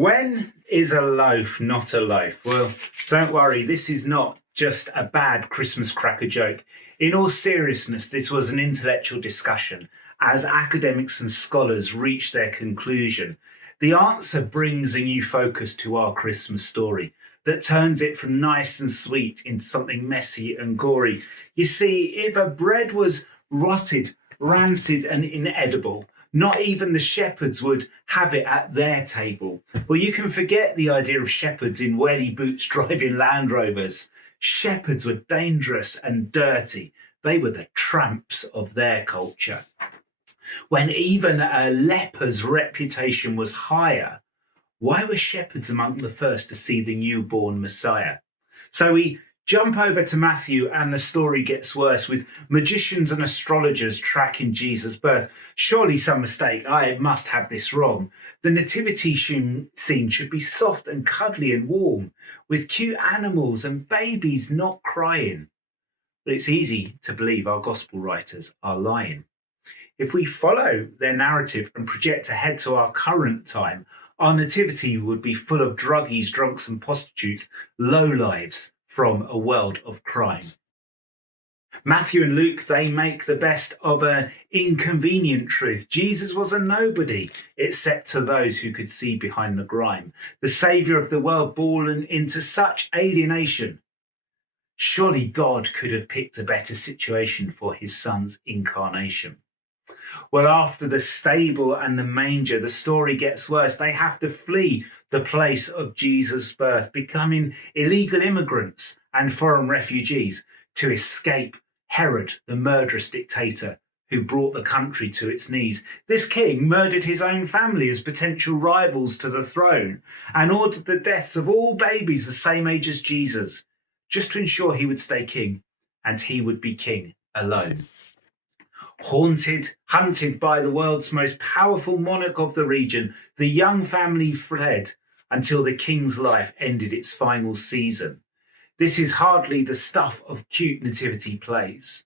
When is a loaf not a loaf? Well, don't worry, this is not just a bad Christmas cracker joke. In all seriousness, this was an intellectual discussion as academics and scholars reach their conclusion. The answer brings a new focus to our Christmas story that turns it from nice and sweet into something messy and gory. You see, if a bread was rotted, rancid, and inedible, not even the shepherds would have it at their table. Well, you can forget the idea of shepherds in welly boots driving Land Rovers. Shepherds were dangerous and dirty. They were the tramps of their culture. When even a leper's reputation was higher, why were shepherds among the first to see the newborn Messiah? So we jump over to Matthew and the story gets worse with magicians and astrologers tracking Jesus' birth. Surely some mistake. I must have this wrong. The nativity scene should be soft and cuddly and warm with cute animals and babies not crying. But it's easy to believe our gospel writers are lying. If we follow their narrative and project ahead to our current time, our nativity would be full of druggies, drunks and prostitutes, lowlives from a world of crime. Matthew and Luke, they make the best of an inconvenient truth. Jesus was a nobody, except to those who could see behind the grime. The saviour of the world born into such alienation. Surely God could have picked a better situation for his son's incarnation. Well, after the stable and the manger, the story gets worse. They have to flee the place of Jesus' birth, becoming illegal immigrants and foreign refugees to escape Herod, the murderous dictator who brought the country to its knees. This king murdered his own family as potential rivals to the throne and ordered the deaths of all babies the same age as Jesus, just to ensure he would stay king and he would be king alone. Hunted by the world's most powerful monarch of the region, the young family fled until the king's life ended its final season. This is hardly the stuff of cute nativity plays.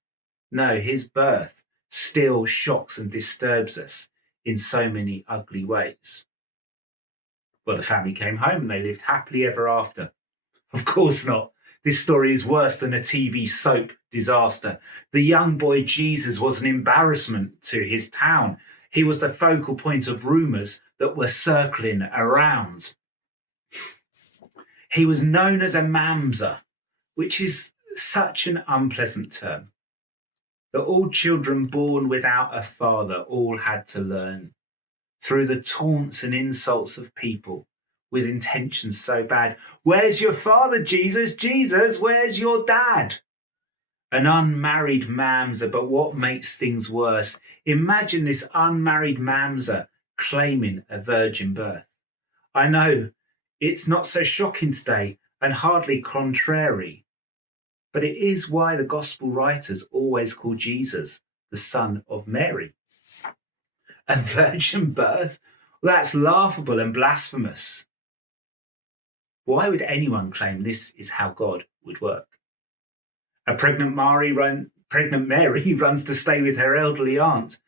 No, his birth still shocks and disturbs us in so many ugly ways. Well, the family came home and they lived happily ever after. Of course not. This story is worse than a TV soap disaster. The young boy Jesus was an embarrassment to his town. He was the focal point of rumours that were circling around. He was known as a mamzer, which is such an unpleasant term, that all children born without a father all had to learn through the taunts and insults of people with intentions so bad. Where's your father, Jesus? Jesus, where's your dad? An unmarried mamzer, but what makes things worse? Imagine this unmarried mamzer claiming a virgin birth. I know it's not so shocking today and hardly contrary, but it is why the gospel writers always call Jesus the son of Mary. A virgin birth? Well, that's laughable and blasphemous. Why would anyone claim this is how God would work? A pregnant Mary runs to stay with her elderly aunt,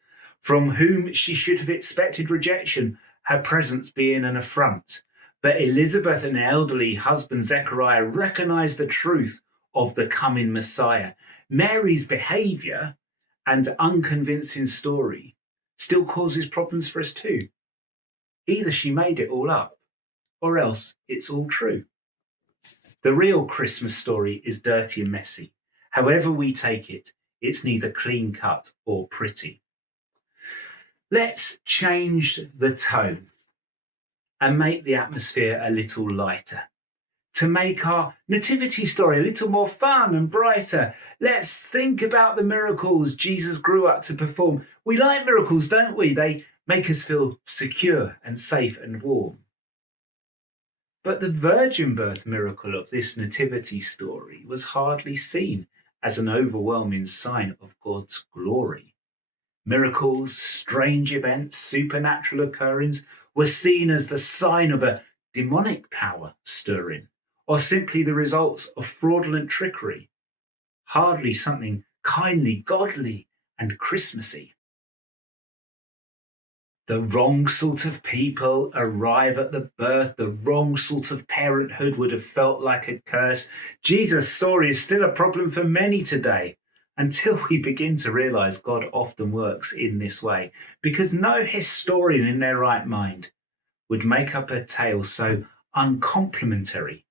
from whom she should have expected rejection, her presence being an affront. But Elizabeth and elderly husband Zechariah recognize the truth of the coming Messiah. Mary's behaviour and unconvincing story still causes problems for us too. Either she made it all up, or else it's all true. The real Christmas story is dirty and messy. However we take it, it's neither clean cut or pretty. Let's change the tone and make the atmosphere a little lighter. To make our nativity story a little more fun and brighter, let's think about the miracles Jesus grew up to perform. We like miracles, don't we? They make us feel secure and safe and warm. But the virgin birth miracle of this nativity story was hardly seen as an overwhelming sign of God's glory. Miracles, strange events, supernatural occurrings were seen as the sign of a demonic power stirring, or simply the results of fraudulent trickery. Hardly something kindly, godly, and Christmassy. The wrong sort of people arrive at the birth. The wrong sort of parenthood would have felt like a curse. Jesus' story is still a problem for many today until we begin to realize God often works in this way, because no historian in their right mind would make up a tale so uncomplimentary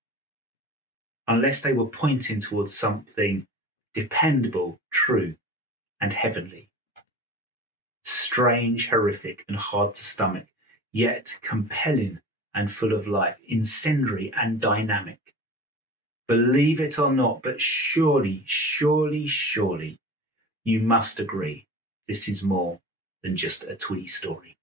unless they were pointing towards something dependable, true, and heavenly. Strange, horrific, and hard to stomach, yet compelling and full of life, incendiary and dynamic. Believe it or not, but surely, surely, surely, you must agree this is more than just a twee story.